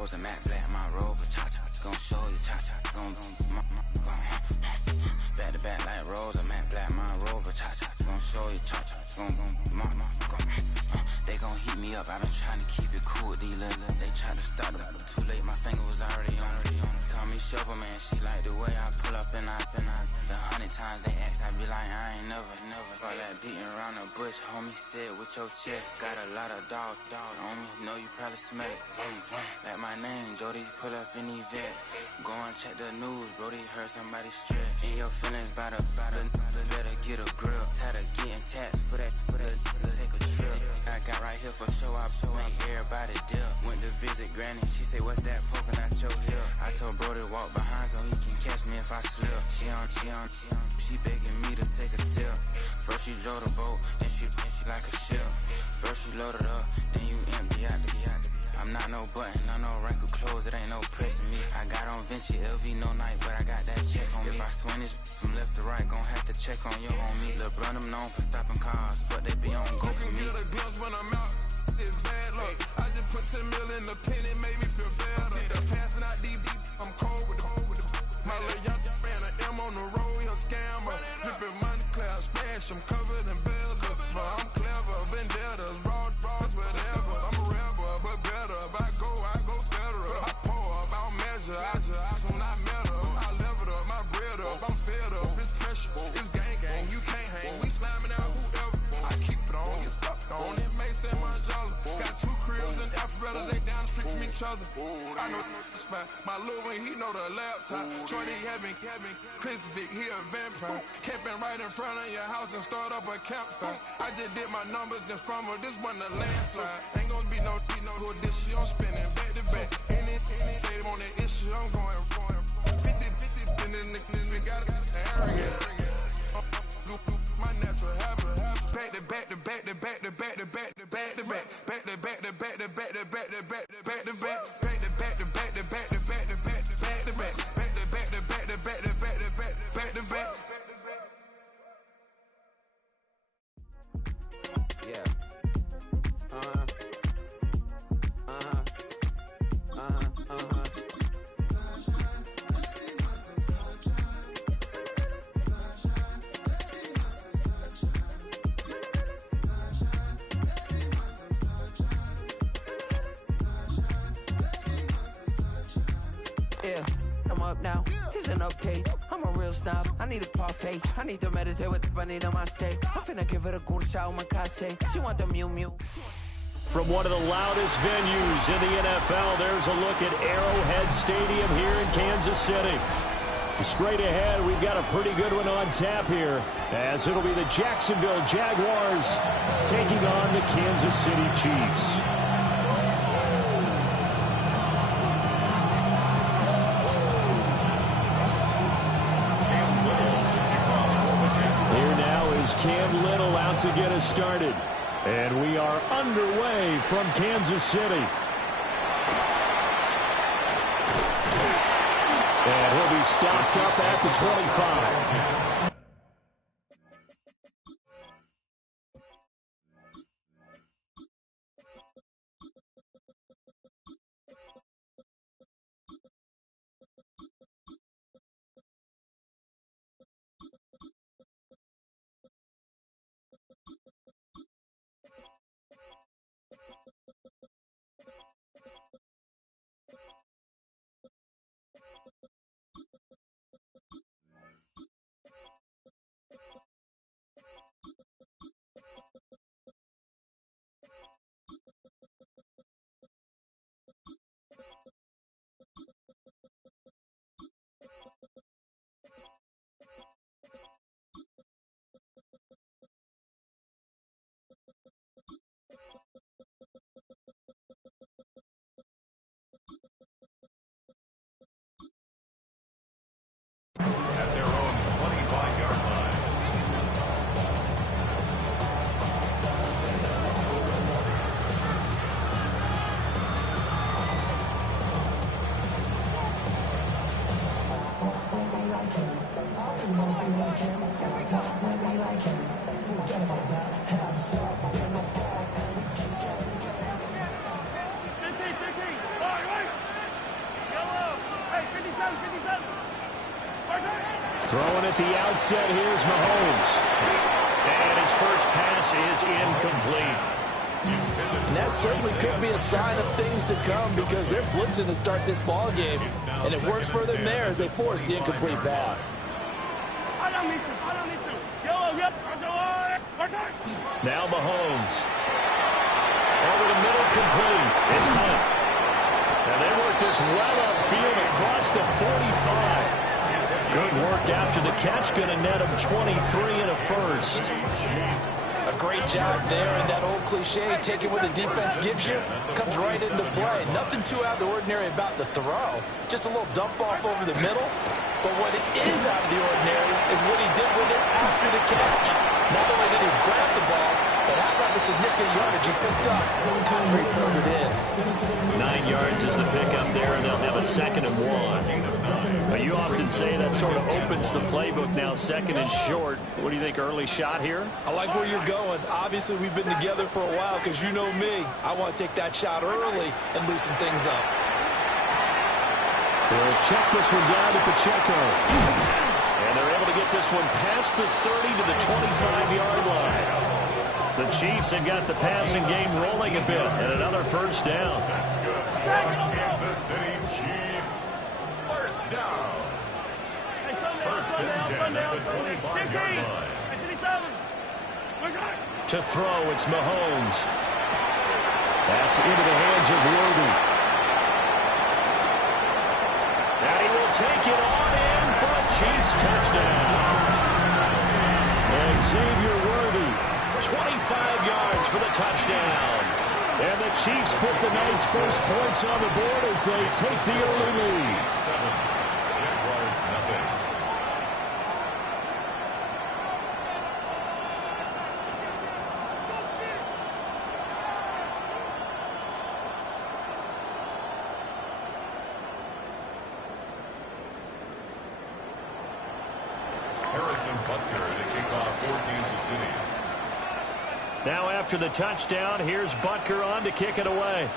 Was a matte black, my Rover, cha-cha, gon' show you, cha-cha, gon' back to back like Rose, a matte black, my Rover, cha-cha, gon' show you, cha-cha, they gon' heat me up, I've been trying to keep it cool, these little, they tried to stop it, too late, my finger was already on it, call me Shovel Man, she like the way I pull up and I, the 100 times they ask, I be like, I ain't never, all that beating around the bush, homie, said with your chest, got a lot of dog on me, know you probably smell it, vroom, vroom, like my name, Jody, pull up in the vet, go and check the news, Brody, heard somebody stress, in your feelings by the, better get a grill, tired of getting taxed for that, take a trip, I got right here for show, I make everybody deal, went to visit Granny, she say, what's that poking out your heel, I told Brody walk behind so he can catch me if I slip, she begging me to take a sip, first she drove the boat, then she like a ship, first you load it up, then you empty out the I'm not no button, not no wrinkled clothes, it ain't no pressing me. I got on Vinci, LV, no night, but I got that check on me. If I swing this from left to right, gon' have to check on your homie. Lil' brother, I'm known for stopping cars, but they be on go for me. You can get a glimpse when I'm out, it's bad luck. I just put 10 mil in the pen, it made me feel better. Passing out deep, I'm cold with the my little young ran an M on the road, he a scammer. Dripping money, clear, splash, I'm covered in bells. But I'm clever, vendettas, raw, whatever. I'm a rebel, but better. If I go federal. I pour up, I'll measure. I soon I met her. I leveled up, my bread up. I'm fed up, it's pressure. It's gang, you can't hang. We slamming out whoever. I keep it on, get stuck on it. Mason Manjala. Got 2 cribs in Alpharetta, they down the street from each other. I know the spot. My little one, he know the laptop. Shorty having Chris Vic, he a vampire. Camping right in front of your house and start up a campfire. I just did my numbers then from her, this one a landslide. Ain't gonna be no who this shit, I'm spinning back to back. Any say on that issue, I'm going 50, and then the got arrogant. My natural habit. Back to back to back to back to back to back to back to back. Back to back to back to back to back to back to back to back. Back to back to back to back to back to back to back to back. Back to back to back to back to back to back to back. Yeah. Yeah, I'm up now, it's an update. I'm a real snob, I need a parfait. I need to meditate with the bunny on my steak. I'm finna give it a good shot with my case. She want the Mew Mew. From one of the loudest venues in the NFL, there's a look at Arrowhead Stadium here in Kansas City. Straight ahead, we've got a pretty good one on tap here, as it'll be the Jacksonville Jaguars taking on the Kansas City Chiefs. Here now is Cam Little out to get us started. And we are underway from Kansas City. And he'll be stopped up at the 25. At their own 25-yard line. Throwing at the outset, here's Mahomes. And his first pass is incomplete. And that certainly could be a sign of things to come because they're blitzing to start this ball game, and it works for them there as they force the incomplete pass. Now Mahomes. Over the middle, complete. It's Hunt. And they work this well upfield across the 45. Good work after the catch. Going to net him 23 and a first. A great job there, and that old cliche, taking what the defense gives you, comes right into play. Nothing too out of the ordinary about the throw. Just a little dump off over the middle. But what is out of the ordinary is what he did with it after the catch. Not only did he grab the ball, but how about the significant yardage he picked up after he pulled it in. 9 yards is the pickup there, and they'll have a 2nd and 1. But you often say that sort of opens the playbook now, 2nd and short. What do you think, early shot here? I like where you're going. Obviously, we've been together for a while because you know me. I want to take that shot early and loosen things up. They'll check this one down to Pacheco. And they're able to get this one past the 30 to the 25-yard line. The Chiefs have got the passing game rolling a bit, and another first down. Kansas City Chiefs. First down. First and 10 at the 25-yard line. To throw, it's Mahomes. That's into the hands of Worthy. And he will take it on in for a Chiefs touchdown. And Xavier Worthy, 25 yards for the touchdown. And the Chiefs put the night's first points on the board as they take the early lead. 7. Jaguars nothing. Now after the touchdown, here's Butker on to kick it away.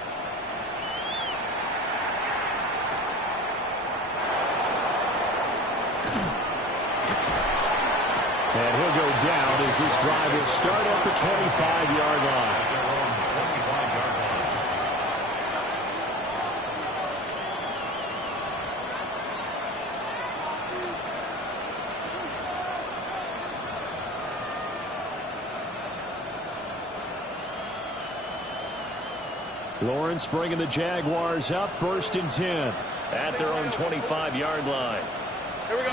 And he'll go down as this drive will start at the 25-yard line. Lawrence bringing the Jaguars up, 1st and 10 at their own 25-yard line. Here we go.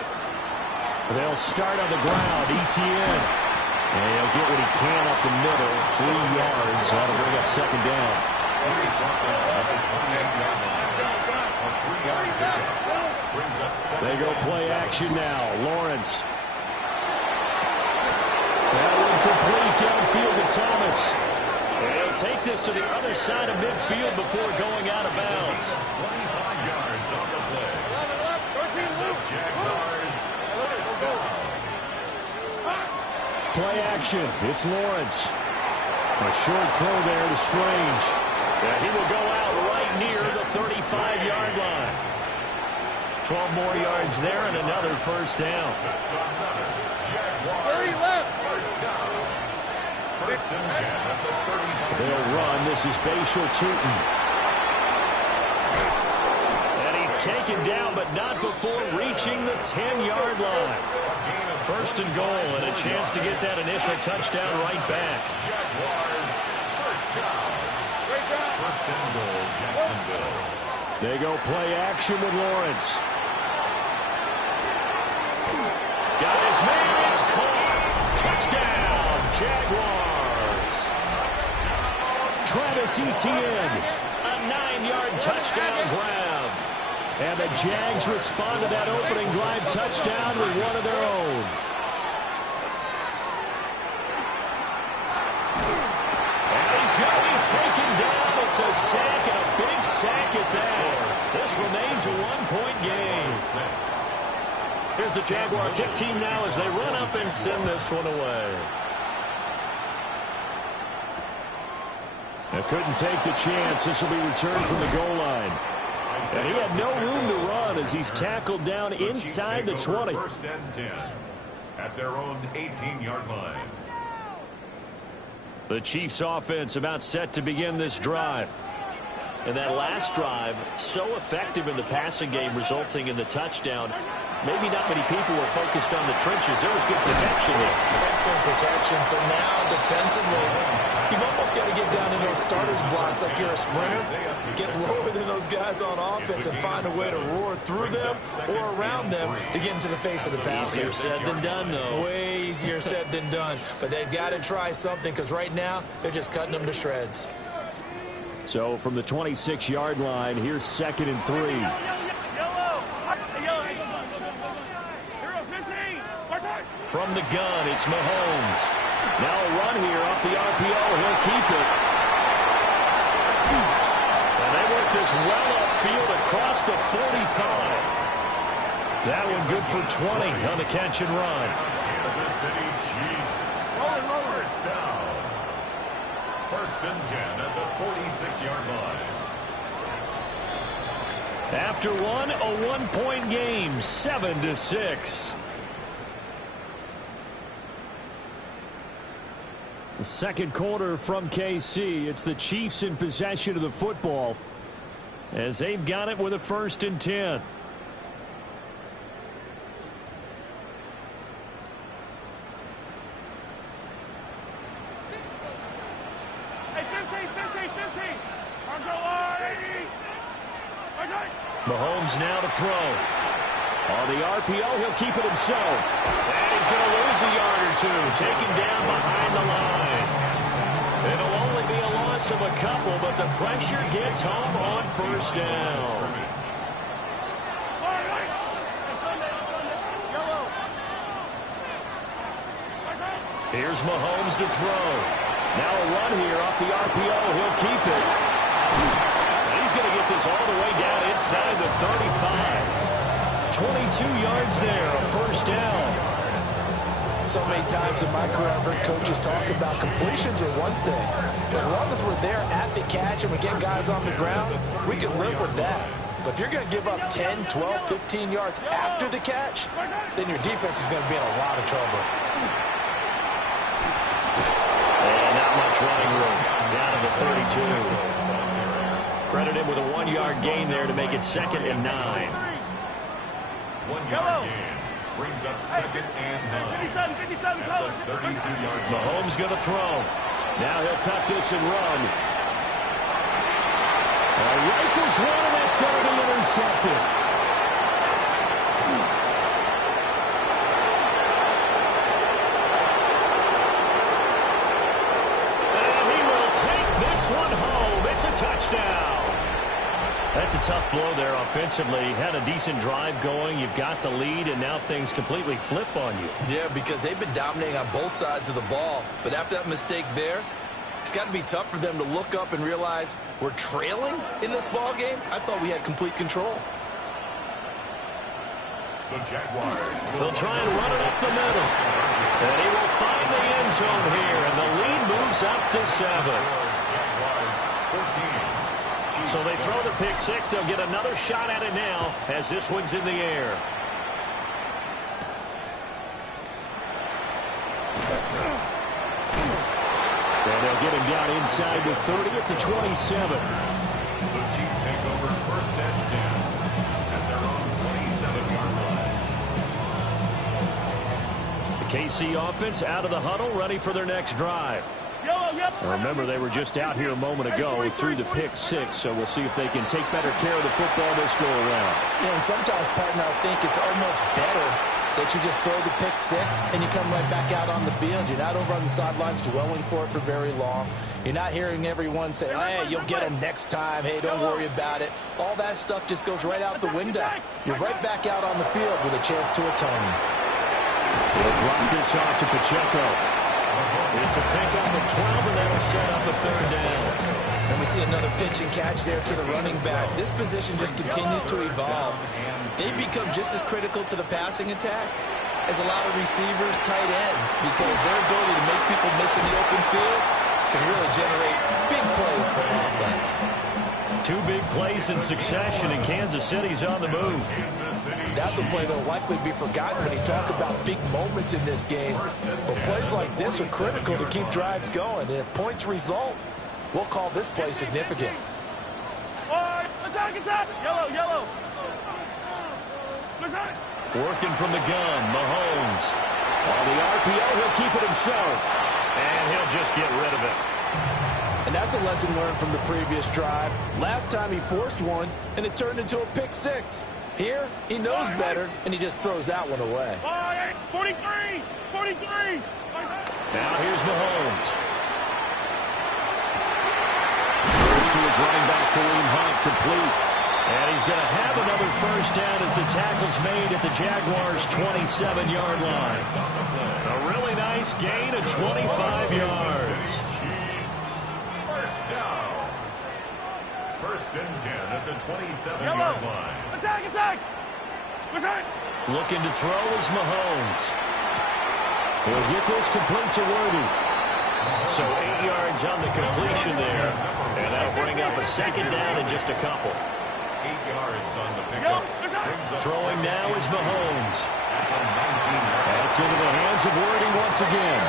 They'll start on the ground. Etienne. And he'll get what he can up the middle. 3 yards. That'll bring up 2nd down. They go play action now. Lawrence. That one complete downfield to Thomas. And he'll take this to the other side of midfield before going out of bounds. 25 yards on the play. The Jaguars first down. Play action. It's Lawrence. A short throw there to Strange. And he will go out right near the 35-yard line. 12 more yards there and another first down. That's another Jaguars first down. 1st and 10 at the 35. They'll run. This is Bashal Tootin. And he's taken down, but not before reaching the 10-yard line. 1st and goal, and a chance to get that initial touchdown right back. Jaguars first down. 1st and goal, Jacksonville. They go play action with Lawrence. Got his man. It's caught. Touchdown, Jaguars. Travis Etienne, a 9-yard touchdown grab. And the Jags respond to that opening drive touchdown with one of their own. And he's going to be taken down. It's a sack, and a big sack at that. This remains a 1-point game. Here's the Jaguar kick team now as they run up and send this one away. They couldn't take the chance. This will be returned from the goal line. And he had no room to run as he's tackled down inside the 20. First and 10 at their own 18-yard line. The Chiefs offense about set to begin this drive. And that last drive, so effective in the passing game, resulting in the touchdown. Maybe not many people were focused on the trenches. There was good protection there. Excellent protection. So now, defensively, you've almost got to get down in those starters blocks like you're a sprinter. Get lower than those guys on offense and find a way to roar through them or around them to get into the face of the passer. Easier said than done, though. Way easier said than done. But they've got to try something because right now, they're just cutting them to shreds. So from the 26-yard line, here's 2nd and 3. From the gun, it's Mahomes. Now a run here off the RPO. He'll keep it. And they work this well upfield across the 45. That one good for 20 on the catch and run. Kansas City Chiefs. First down. 1st and 10 at the 46-yard line. After one, a one-point game, 7-6. The second quarter from KC. It's the Chiefs in possession of the football as they've got it with a 1st and 10. Mahomes now to throw. On the RPO, he'll keep it himself. And he's going to lose a yard or two. Taken down behind the line. It'll only be a loss of a couple, but the pressure gets home on 1st down. Here's Mahomes to throw. Now a run here off the RPO. He'll keep it. And he's going to get this all the way down inside the 35. 22 yards there, a 1st down. So many times in my career, I've heard coaches talk about completions are one thing. As long as we're there at the catch and we get guys on the ground, we can live with that. But if you're going to give up 10, 12, 15 yards after the catch, then your defense is going to be in a lot of trouble. And not much running room. Down to the 32. Credit him with a 1-yard gain there to make it 2nd and 9. 1-yard gain brings up 2nd and 9. 32-yard line. Mahomes going to throw. Now he'll tuck this and run. Rifles one, and that's going to be intercepted. And he will take this one home. It's a touchdown. That's a tough blow there offensively. Had a decent drive going. You've got the lead, and now things completely flip on you. Yeah, because they've been dominating on both sides of the ball. But after that mistake there, it's got to be tough for them to look up and realize we're trailing in this ball game. I thought we had complete control. The Jaguars. They'll try and run it up the middle. And he will find the end zone here, and the lead moves up to 7. Jaguars 14. So they throw the pick six. They'll get another shot at it now as this one's in the air. And they'll get him down inside the 30 at the 27. The Chiefs take over 1st and 10 at their own 27-yard line. The KC offense out of the huddle, ready for their next drive. Remember, they were just out here a moment ago through the pick six, so we'll see if they can take better care of the football this go around. Yeah, and sometimes, partner, I think it's almost better that you just throw the pick six and you come right back out on the field. You're not over on the sidelines dwelling for it for very long. You're not hearing everyone say, hey, you'll get them next time. Hey, don't worry about it. All that stuff just goes right out the window. You're right back out on the field with a chance to atone. They'll drop this off to Pacheco. It's a pickup of 12, and that'll set up a 3rd down. And we see another pitch and catch there to the running back. This position just continues to evolve. They become just as critical to the passing attack as a lot of receivers, tight ends, because their ability to make people miss in the open field can really generate big plays for offense. Two big plays in succession, and Kansas City's on the move. That's a play that will likely be forgotten when you talk about big moments in this game. But plays like this are critical to keep drives going. And if points result, we'll call this play significant. Attack! Yellow! Working from the gun, Mahomes. On the RPO, he'll keep it himself. And he'll just get rid of it. And that's a lesson learned from the previous drive. Last time he forced one, and it turned into a pick six. Here, he knows better, and he just throws that one away. 43! Now here's Mahomes. First to his running back, Kareem Hunt, complete. And he's going to have another first down as the tackle's made at the Jaguars' 27-yard line. A really nice gain of 25 yards. First down. First and 10 at the 27-yard line. Attack! Looking to throw is Mahomes. He'll get this complete to Worthy. So 8 yards on the completion there. And that'll bring up a second down in just a couple. 8 yards on the pickup. Throwing now is Mahomes. That's into the hands of Worthy once again.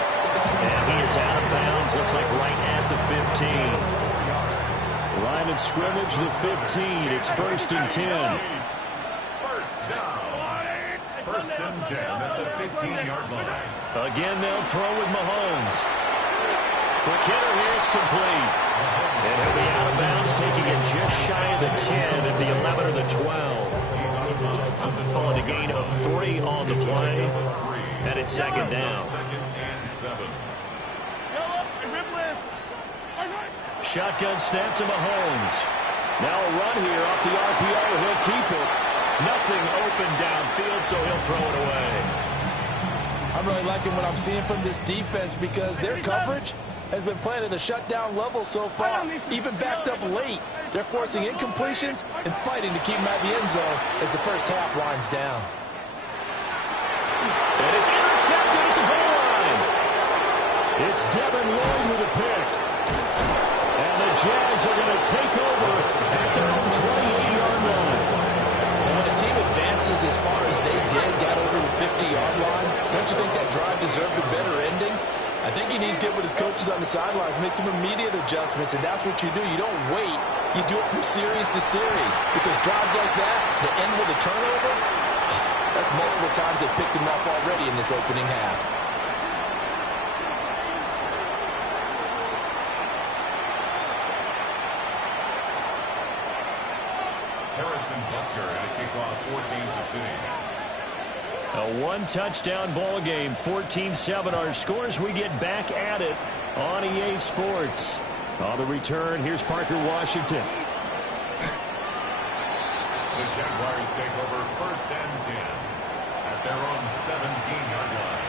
And he is out of bounds. Looks like right at the 15. Line of scrimmage, the 15. It's first and 10. First down. First and 10 at the 15-yard line. Again, they'll throw with Mahomes. Quick hitter here, it's complete. And he'll be out of bounds, taking it just shy of the 10 at the 11 or the 12. Calling a gain of 3 on the play. And it's second down. Shotgun snap to Mahomes. Now a run here off the RPO. He'll keep it. Nothing open downfield, so he'll throw it away. I'm really liking what I'm seeing from this defense because their coverage has been playing at a shutdown level so far, even backed up late. They're forcing incompletions and fighting to keep them out of the end zone as the first half winds down. And it's intercepted at the goal line. It's Devin Lloyd with a pick. And the Jags are going to take over at their own 28-yard line. And when a team advances as far as they did, got over the 50-yard line, don't you think that drive deserved a better ending? I think he needs to get with his coaches on the sidelines, make some immediate adjustments, and that's what you do. You don't wait. You do it from series to series. Because drives like that, that end with a turnover, that's multiple times they picked him off already in this opening half. Harrison Butker at a kickoff for Kansas City. A one-touchdown ball game, 14-7. Our scores, we get back at it on EA Sports. On the return, here's Parker Washington. The Jaguars take over first and 10 at their own 17-yard line.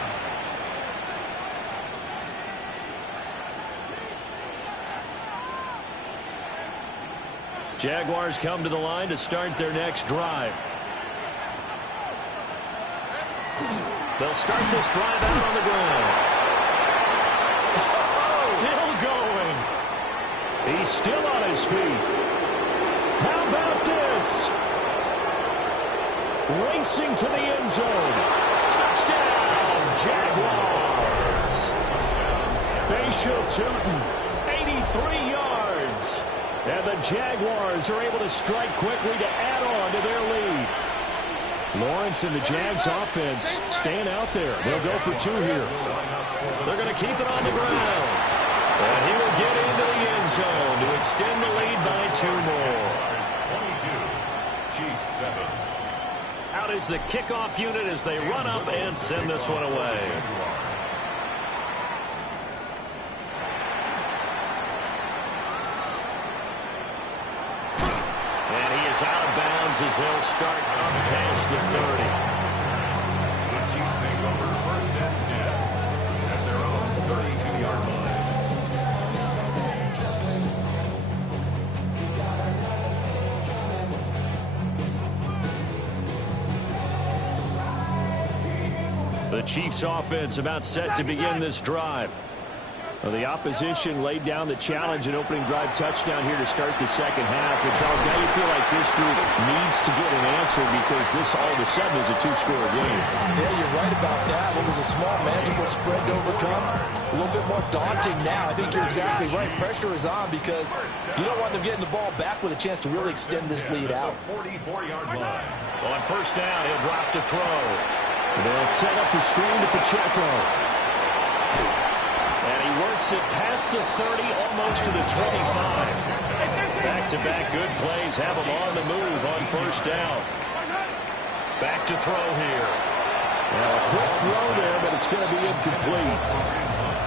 Jaguars come to the line to start their next drive. They'll start this drive out on the ground. Still going. He's still on his feet. How about this? Racing to the end zone. Touchdown, Jaguars. Bashal Tootin, 83 yards. And the Jaguars are able to strike quickly to add on to their lead. Lawrence and the Jags offense staying out there. They'll go for 2 here. They're going to keep it on the ground. And he will get into the end zone to extend the lead by 2 more. 22, Chiefs 7. Out is the kickoff unit as they run up and send this one away. Out of bounds as they'll start up past the 30. The Chiefs take over first and 10 at their own 32-yard line. The Chiefs offense about set to begin this drive. Well, the opposition laid down the challenge and opening drive touchdown here to start the second half. And, Charles, now you feel like this group needs to get an answer because this all of a sudden is a two-score game. Yeah, you're right about that. It was a small, manageable spread to overcome. A little bit more daunting now. I think you're exactly right. Pressure is on because you don't want them getting the ball back with a chance to really extend this lead out. 44-yard line. On first down, he'll drop to throw. They'll set up the screen to Pacheco. And he works it past the 30, almost to the 25. Back-to-back good plays have him on the move on first down. Back to throw here. Now a quick throw there, but it's going to be incomplete.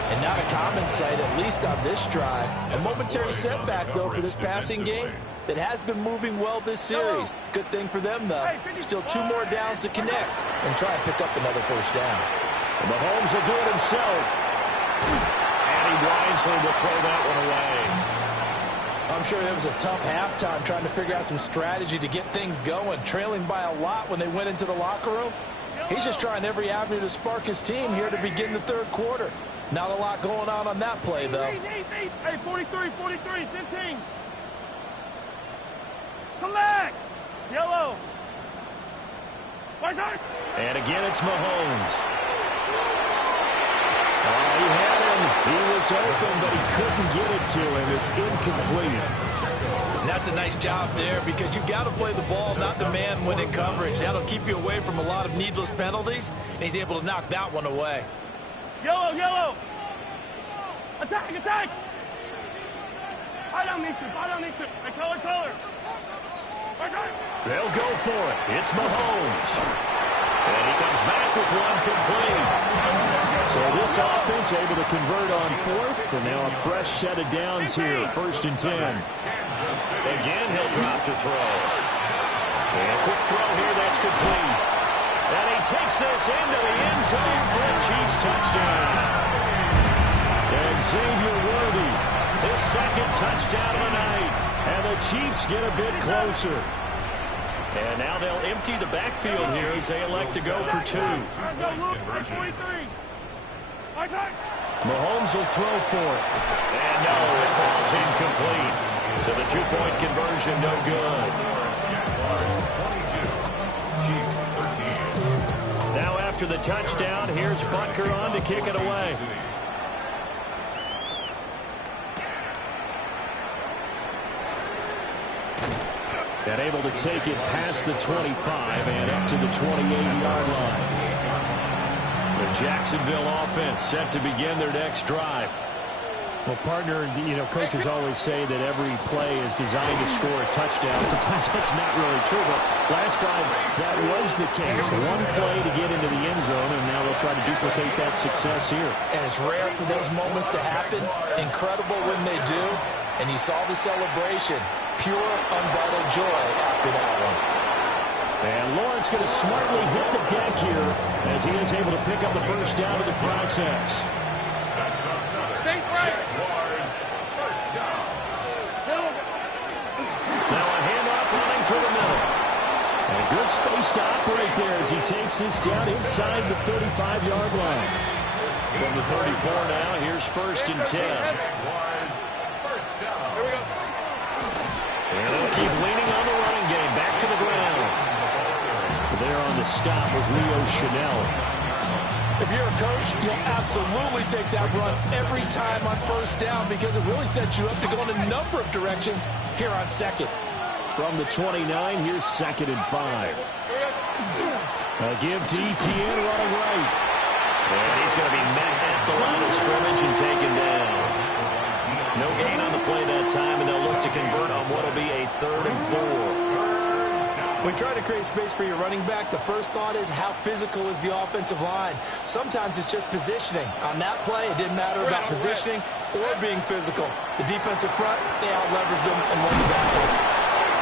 And not a common sight, at least on this drive. A momentary setback, though, for this passing game that has been moving well this series. Good thing for them, though. Still 2 more downs to connect and try and pick up another first down. And Mahomes will do it himself. And he wisely will throw that one away. I'm sure it was a tough halftime trying to figure out some strategy to get things going. Trailing by a lot when they went into the locker room. He's just trying every avenue to spark his team here to begin the third quarter. Not a lot going on that play, though. Hey, 43, 15. Come back. Yellow. And again, it's Mahomes. Oh, he had him. He was open, but he couldn't get it to him. It's incomplete. And that's a nice job there because you've got to play the ball, not the man when in coverage. That'll keep you away from a lot of needless penalties, and he's able to knock that one away. Yellow. Attack. Buy down these two. Hey, color. They'll go for it. It's Mahomes. And he comes back with one complete. So this offense able to convert on fourth, and now a fresh set of downs here, 1st and 10. Again, he'll drop to throw. And a quick throw here, that's complete. And he takes this into the end zone for a Chiefs touchdown. And Xavier Worthy, his 2nd touchdown of the night. And the Chiefs get a bit closer. And now they'll empty the backfield here as they elect to go for 2. Mahomes will throw for it. And no, it falls incomplete. So the 2-point conversion, no good. Now after the touchdown, here's Butker on to kick it away. And able to take it past the 25 and up to the 28-yard line. The Jacksonville offense set to begin their next drive. Well, partner, coaches always say that every play is designed to score a touchdown. Sometimes that's not really true, but last drive, that was the case. One play to get into the end zone, and now they'll try to duplicate that success here. And it's rare for those moments to happen. Incredible when they do. And you saw the celebration. Pure, unbridled joy after that one. And Lawrence going to smartly hit the deck here as he is able to pick up the first down in the process. Now a handoff running through the middle. And a good space to operate there as he takes this down inside the 35-yard line. From the 34 now, here's 1st and 10. And they'll keep leaning on the running game. Back to the ground. There on the stop was Leo Chanel. If you're a coach, you'll absolutely take that run every time on first down because it really sets you up to go in a number of directions here on 2nd. From the 29, here's 2nd and 5. A give to Etienne running right. And he's going to be met at the line of scrimmage and taken down. No gain on the play that time, and they'll look to convert on what will be a 3rd and 4. When trying to create space for your running back, the first thought is how physical is the offensive line. Sometimes it's just positioning. On that play, it didn't matter about positioning or being physical. The defensive front, they out-leveraged them and won the battle.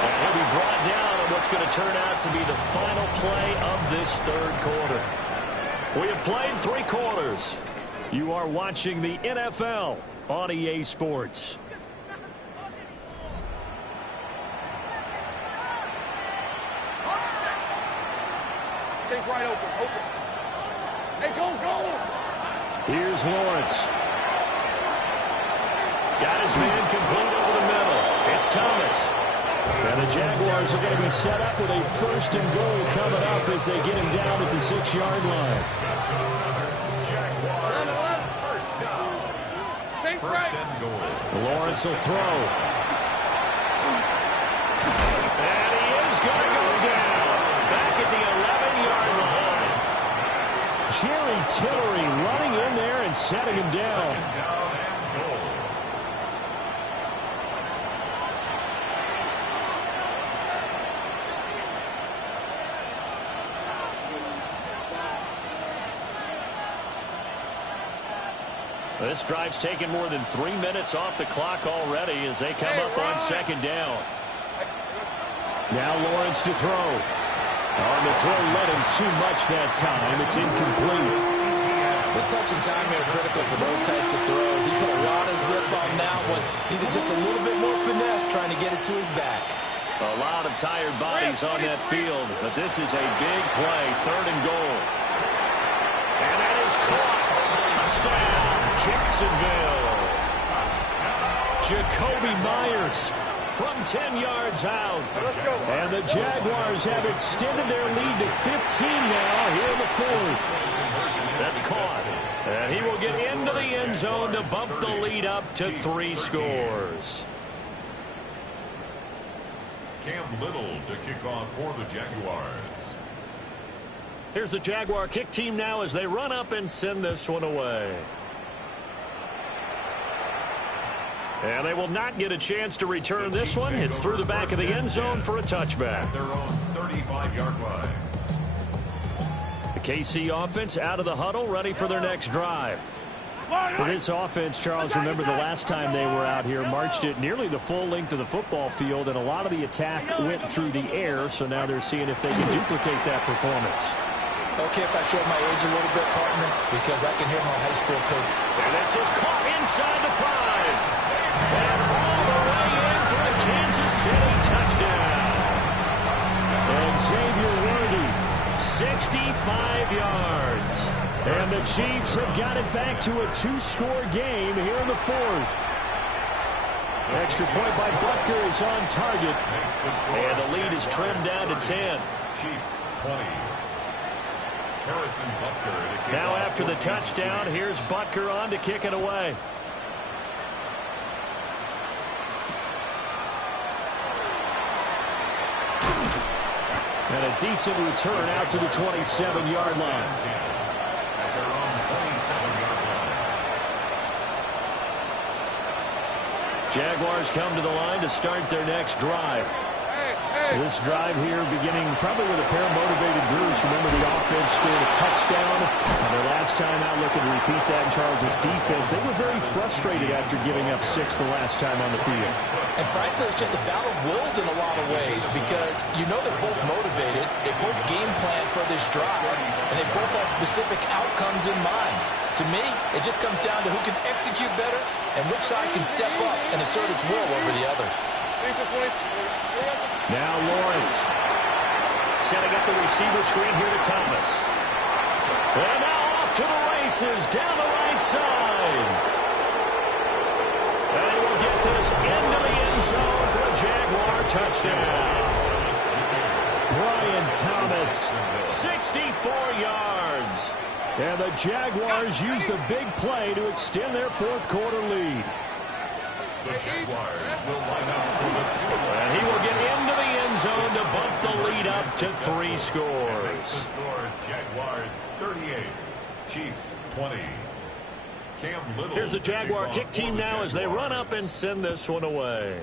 And he'll be brought down on what's going to turn out to be the final play of this 3rd quarter. We have played 3 quarters. You are watching the NFL on EA Sports. Take right open. Hey, go. Here's Lawrence. Got his man complete over the middle. It's Thomas. And the Jaguars are going to be set up with a 1st and goal coming up as they get him down at the 6-yard line. First and goal. Lawrence will throw. And he is going to go down. Back at the 11-yard line. Jerry Tillery running in there and setting him down. This drive's taken more than 3 minutes off the clock already as they come up on 2nd down. Now Lawrence to throw. On the throw, let him too much that time. It's incomplete. The touch and time are critical for those types of throws. He put a lot of zip on that one. Needed just a little bit more finesse trying to get it to his back. A lot of tired bodies on that field, but this is a big play. 3rd and goal. And that is caught. Touchdown, Jacksonville. Jacoby Myers from 10 yards out. And the Jaguars have extended their lead to 15 now here in the 4th. That's caught. And he will get into the end zone to bump the lead up to 3 scores. Cam Little to kick off for the Jaguars. Here's the Jaguar kick team now as they run up and send this one away. And they will not get a chance to return this one. It's through the back of the end zone for a touchback. Their own 35-yard line. The KC offense out of the huddle, ready for their next drive. For this offense, Charles, remember the last time they were out here, marched it nearly the full length of the football field, and a lot of the attack went through the air, so now they're seeing if they can duplicate that performance. Okay, if I show my age a little bit, partner, because I can hear my high school coach. And this is caught inside the 5. And all the way in for a Kansas City touchdown. And Xavier Worthy, 65 yards. And the Chiefs have got it back to a 2-score game here in the 4th. Extra point by Butker is on target. And the lead is trimmed down to 10. Chiefs 20. Harrison Butker. Now after the touchdown, here's Butker on to kick it away. And a decent return out to the 27-yard line. At their own 27-yard line. Jaguars come to the line to start their next drive. This drive here beginning probably with a pair of motivated groups. Remember, the offense scored a touchdown. And their last time out looking to repeat that in Charles' defense. They were very frustrated after giving up 6 the last time on the field. And frankly, it's just a battle of wills in a lot of ways because you know they're both motivated. They both game plan for this drive. And they both have specific outcomes in mind. To me, it just comes down to who can execute better and which side can step up and assert its will over the other. Now Lawrence setting up the receiver screen here to Thomas. And now off to the races down the right side. And he will get this into the end zone for a Jaguar touchdown. Brian Thomas, 64 yards. And the Jaguars use the big play to extend their 4th quarter lead. The Jaguars will line up for the 2. And he will get into the end zone to bump the lead up to 3 scores. Jaguars 38, Chiefs 20. Cam Little. Here's the Jaguar kick team now as they run up and send this one away.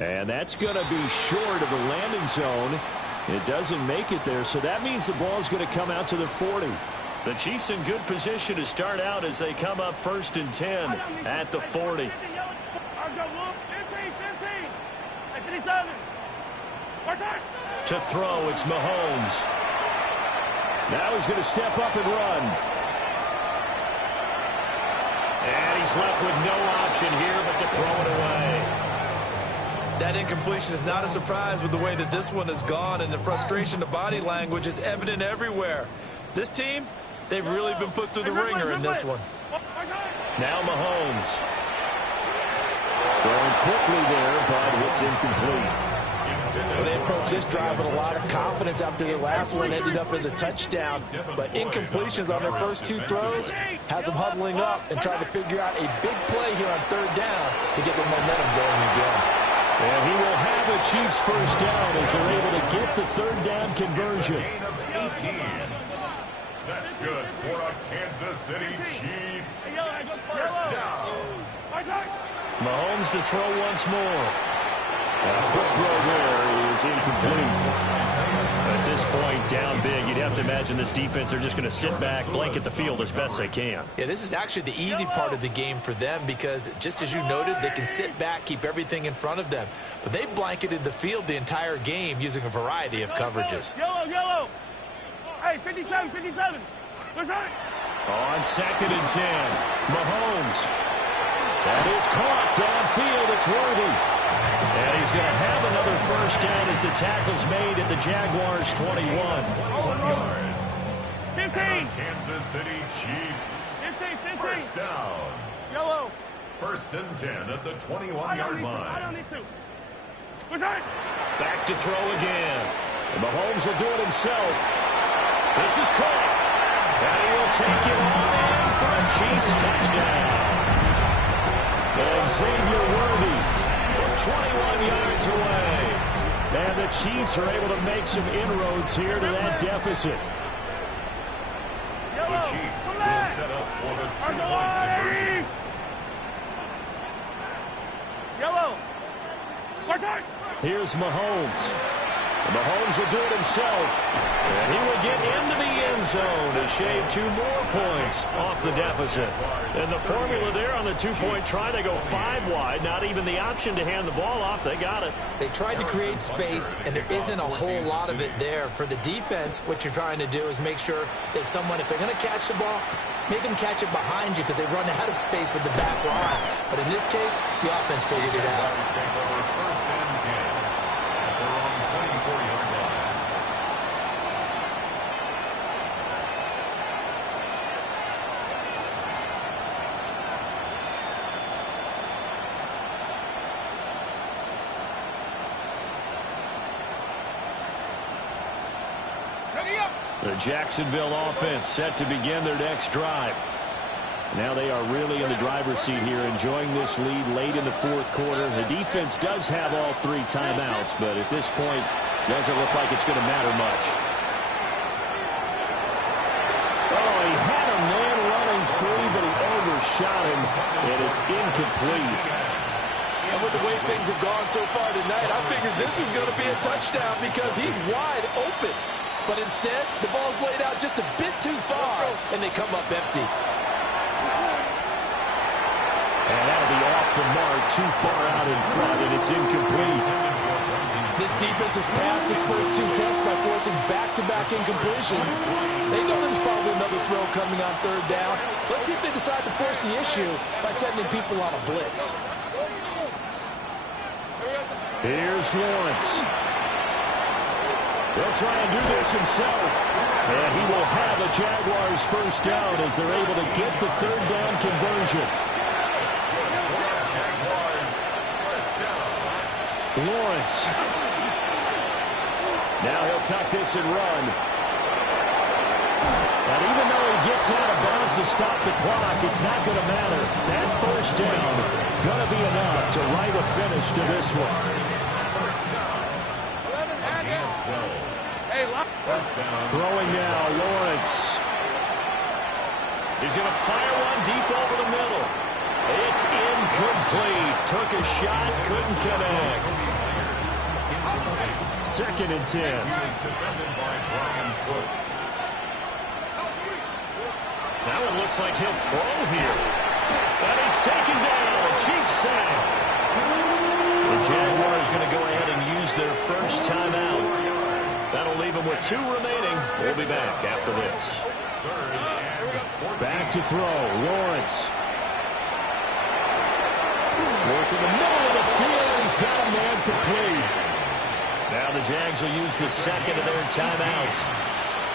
And that's going to be short of the landing zone. It doesn't make it there, so that means the ball's going to come out to the 40. The Chiefs in good position to start out as they come up 1st and 10 at the 40. To throw, it's Mahomes. Now he's going to step up and run. And he's left with no option here but to throw it away. That incompletion is not a surprise with the way that this one has gone, and the frustration, the body language is evident everywhere. This team, they've really been put through the ringer in this one. Now Mahomes. Throwing quickly there, but it's incomplete. Well, they approached this drive with a lot of confidence after their last one ended up as a touchdown. But incompletions on their first two throws has them huddling up and trying to figure out a big play here on third down to get the momentum going again. And he will have a Chiefs first down as they're able to get the third down conversion. That's good for a Kansas City Chiefs. First down. Mahomes to throw once more. A quick throw there is incomplete. At this point, down big, you'd have to imagine this defense, they're just going to sit back, blanket the field as best they can. Yeah, this is actually the easy part of the game for them because, just as you noted, they can sit back, keep everything in front of them. But they blanketed the field the entire game using a variety of coverages. Yellow. Hey, 57, 57. On 2nd and 10, Mahomes. That is caught downfield. It's Worthy. And he's going to have another first down as the tackle's made at the Jaguars' 21. 15. Kansas City Chiefs. 15. First down. Yellow. First and 10 at the 21-yard line. Back to throw again. And Mahomes will do it himself. This is caught. And he will take it all in for a Chiefs touchdown. And Xavier Worthy from 21 yards away. And the Chiefs are able to make some inroads here to that deficit. The Chiefs will set up for the two-point conversion. Yellow. Here's Mahomes. And Mahomes will do it himself. And he will get into the end zone to shave 2 more points off the deficit. And the formula there on the 2-point try, they go 5 wide. Not even the option to hand the ball off. They got it. They tried to create space, and there isn't a whole lot of it there. For the defense, what you're trying to do is make sure that if they're going to catch the ball, make them catch it behind you because they run out of space with the back line. But in this case, the offense figured it out. First and 10 at their own 24-yard line. The Jacksonville offense set to begin their next drive. Now they are really in the driver's seat here, enjoying this lead late in the fourth quarter. The defense does have all 3 timeouts, but at this point, doesn't look like it's going to matter much. Oh, he had a man running free, but he overshot him, and it's incomplete. And with the way things have gone so far tonight, I figured this was going to be a touchdown because he's wide open. But instead, the ball's laid out just a bit too far, and they come up empty. And that'll be off the mark, too far out in front, and it's incomplete. This defense has passed its first 2 tests by forcing back-to-back incompletions. They know there's probably another throw coming on third down. Let's see if they decide to force the issue by sending people on a blitz. Here's Lawrence. He'll try and do this himself. And he will have a Jaguars first down as they're able to get the third down conversion. Lawrence. Now he'll tuck this and run. And even though he gets out of bounds to stop the clock, it's not going to matter. That first down going to be enough to write a finish to this one. Throwing now, Lawrence. He's going to fire one deep over the middle. It's incomplete. Took a shot, couldn't connect. 2nd and 10. That one looks like he'll throw here. And he's taken down. Chiefs sack. The Jaguars going to go ahead and use their first timeout. That'll leave them with 2 remaining. We'll be back after this. Back to throw. Lawrence. Work in the middle of the field, and he's got a man complete. Now the Jags will use the 2nd of their timeouts.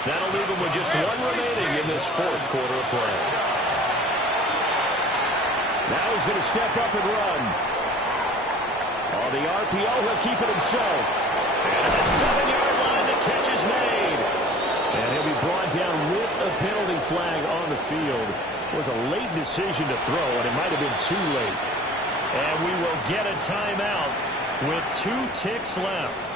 That'll leave them with just 1 remaining in this fourth quarter of play. Now he's going to step up and run. On the RPO, he'll keep it himself. And the 7-yard line, the catch is made. And he'll be brought down with a penalty flag on the field. It was a late decision to throw, and it might have been too late. And we will get a timeout with 2 ticks left.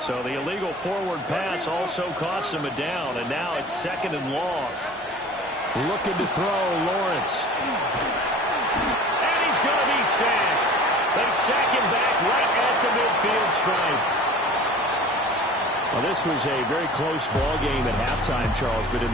So the illegal forward pass also costs him a down, and now it's 2nd and long. Looking to throw, Lawrence. And he's going to be sacked. They sack him back right at the midfield stripe. Well, this was a very close ball game at halftime, Charles, but in